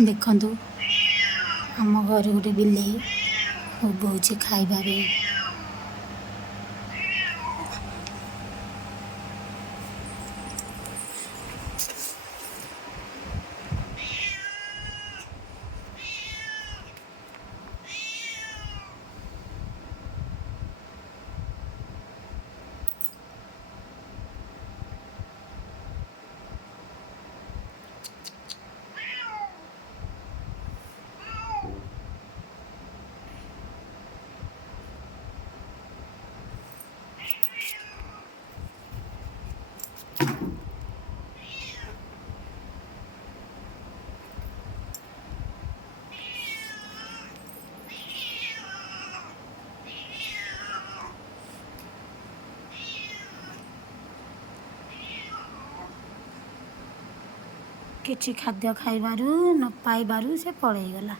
ଦେଖନ୍ତୁ ଆମ ଘରେ ଗୋଟେ ବିଲେଇ ବୋବଉଛି ଖାଇବା ପାଇଁ। କିଛି ଖାଦ୍ୟ ଖାଇବାରୁ ନ ପାଇବାରୁ ସେ ପଳେଇଗଲା।